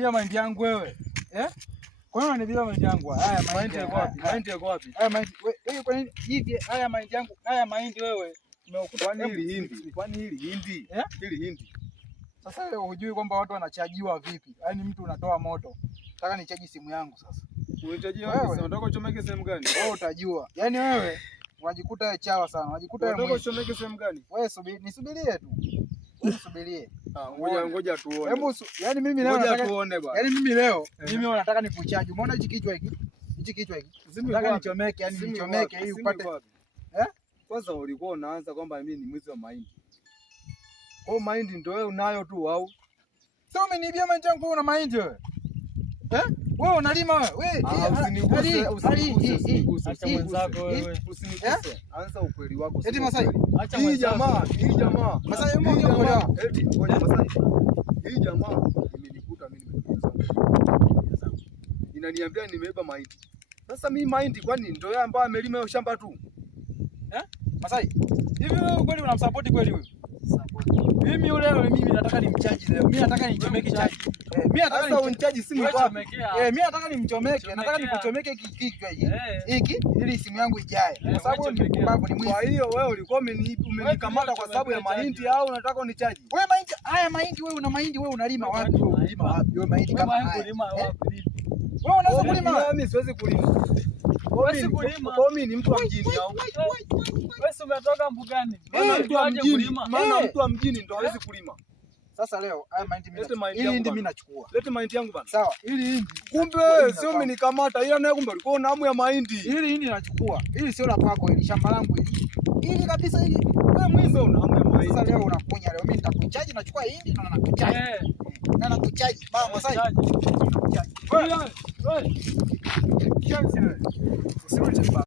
unanibia mahindi yangu wewe? Kwa nini unanibia mahindi yangu? Haya mahindi yako wapi? Mahindi yako wapi? Haya mahindi wewe kwa nini hivi haya mahindi yangu? Haya mahindi wewe umeukuta kwani hili hindi? Kwani hili hindi? Hili hindi. Sasa wewe hujui kwamba watu wanachajiwa vipi? Yaani mtu unatoa moto. Nataka nichaji simu yangu sasa. Unahitaji wapi? Unataka uchomeke sehemu gani? Wewe utajua. Yaani wewe unajikuta wewe chawa sana. Unajikuta wewe unataka uchomeke sehemu gani? Wewe nisubirie tu. Nisubirie. Ngoja tuone. Hebu yaani mimi leo nataka tuone bwana. Yaani mimi leo nataka nikuchaji. Umeona hichi kichwa hiki? Hichi kichwa hiki. Nataka nichomeke, yaani nichomeke ili upate. Kwanza ulikuwa unaanza kwamba mimi ni mwizi wa mahindi. Kwa mahindi ndio wewe unayo tu au? Sasa umenibia mahindi yangu una mahindi wewe? Wewe unalima wewe? Usiniguse. Acha mwenzako wewe. Usiniguse. Anza ukweli wako. Eti Masai. Hii jamaa. Masai umeongea ukweli wako. Eti ngoja Masai. Hii jamaa imenikuta mimi nimekuuza. Inaniambia nimeiba mahindi. Sasa mimi mahindi kwani ndio yeye ambaye amelima hiyo shamba tu? Masai. Hivi wewe kweli unamsupport kweli huyu? Mimi yule mimi nataka nimchaji leo. Mimi nataka nichomeke chaji. Mimi nataka unichaji simu kwa. Mimi nataka nimchomeke. Nataka nikuchomeke kichwa hiki ili simu yangu ijae. Kwa sababu ni mpumbavu ni mwizi. Kwa hiyo wewe ulikuwa umenikamata kwa sababu ya mahindi au unataka unichaji? Wewe mahindi, haya mahindi wewe una mahindi wewe unalima wapi? Unalima wapi? Wewe mahindi kama haya. Wewe unaweza kulima? Mimi siwezi kulima. Wewe kulima. Kwa mimi ni mtu wa mjini au? Wewe umetoka mbugani. Maana mtu wa mjini ndo hawezi kulima. Sasa leo haya mahindi mimi nachukua. Lete mahindi yangu bana. Sawa, hili hindi. Kumbe wewe sio umenikamata. Ila naye kumbe ulikuwa una hamu ya mahindi. Hili hindi nachukua. Hili sio la kwako, hili shamba langu hili. Hili kabisa hili. Wewe mwizi una hamu ya mahindi. Sasa leo unakunya leo mimi nitakuchaji nachukua hindi na nakuchaji. Na nakuchaji. Mama sasa. Wewe. Wewe. Kiasi wewe. Usiruche.